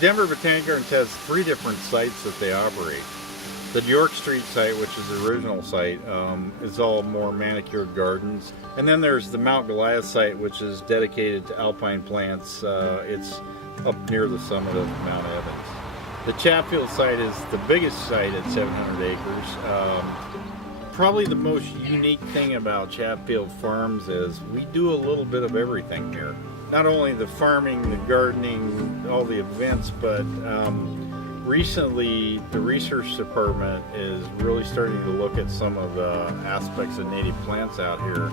Denver Botanic Gardens has 3 different sites that they operate. The York Street site, which is the original site, is all more manicured gardens. And then there's the Mount Goliath site, which is dedicated to alpine plants. It's up near the summit of Mount Evans. The Chatfield site is the biggest site at 700 acres. Probably the most unique thing about Chatfield Farms is we do a little bit of everything here. Not only the farming, the gardening, all the events, but recently the research department is really starting to look at some of the aspects of native plants out here.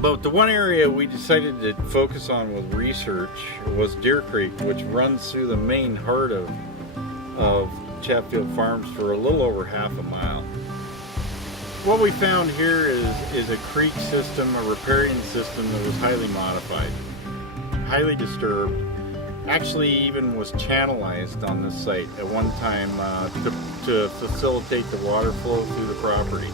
But the one area we decided to focus on with research was Deer Creek, which runs through the main heart of Chatfield Farms for a little over half a mile. What we found here is a creek system, a riparian system that was highly modified, highly disturbed, actually even was channelized on this site at one time to facilitate the water flow through the property.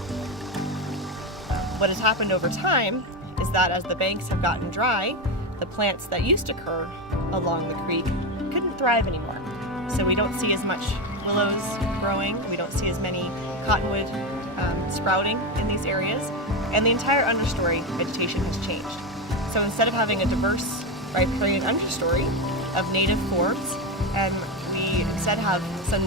What has happened over time is that as the banks have gotten dry, the plants that used to occur along the creek couldn't thrive anymore. So we don't see as much willows growing, we don't see as many cottonwood sprouting in these areas, and the entire understory vegetation has changed. So instead of having a diverse riparian understory of native forms, we instead have some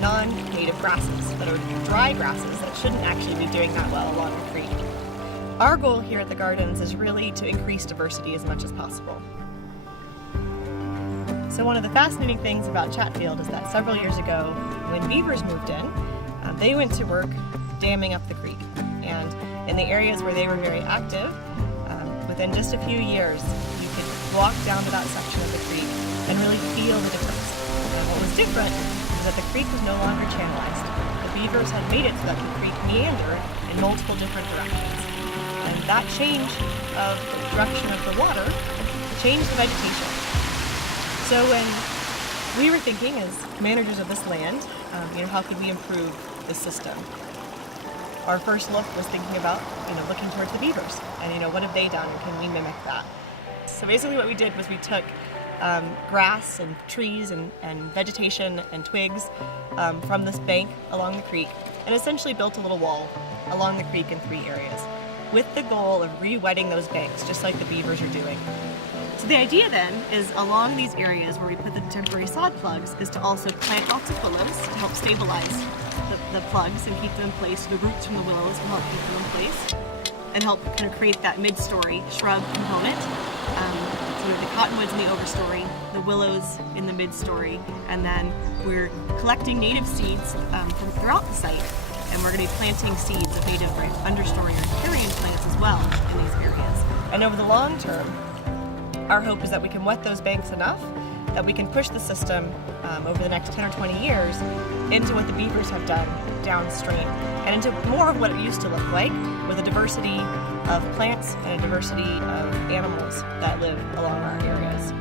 non-native grasses that are dry grasses that shouldn't actually be doing that well along the creek. Our goal here at the Gardens is really to increase diversity as much as possible. So one of the fascinating things about Chatfield is that several years ago, when beavers moved in, they went to work damming up the creek. And in the areas where they were very active, within just a few years, you could walk down to that section of the creek and really feel the difference. And what was different is that the creek was no longer channelized. The beavers had made it so that the creek meandered in multiple different directions. And that change of the direction of the water changed the vegetation. So when we were thinking as managers of this land, how could we improve the system? Our first look was thinking about, looking towards the beavers and, what have they done and can we mimic that? So basically what we did was we took grass and trees and vegetation and twigs from this bank along the creek and essentially built a little wall along the creek in 3 areas with the goal of re-wetting those banks just like the beavers are doing. So the idea then is along these areas where we put the temporary sod plugs is to also plant lots of willows to help stabilize the plugs and keep them in place. The roots from the willows will help keep them in place and help kind of create that mid-story shrub component. So the cottonwoods in the overstory, the willows in the mid-story, and then we're collecting native seeds from throughout the site, and we're going to be planting seeds of native understory or riparian plants as well in these areas. And over the long term, our hope is that we can wet those banks enough that we can push the system over the next 10 or 20 years into what the beavers have done downstream and into more of what it used to look like with a diversity of plants and a diversity of animals that live along our areas.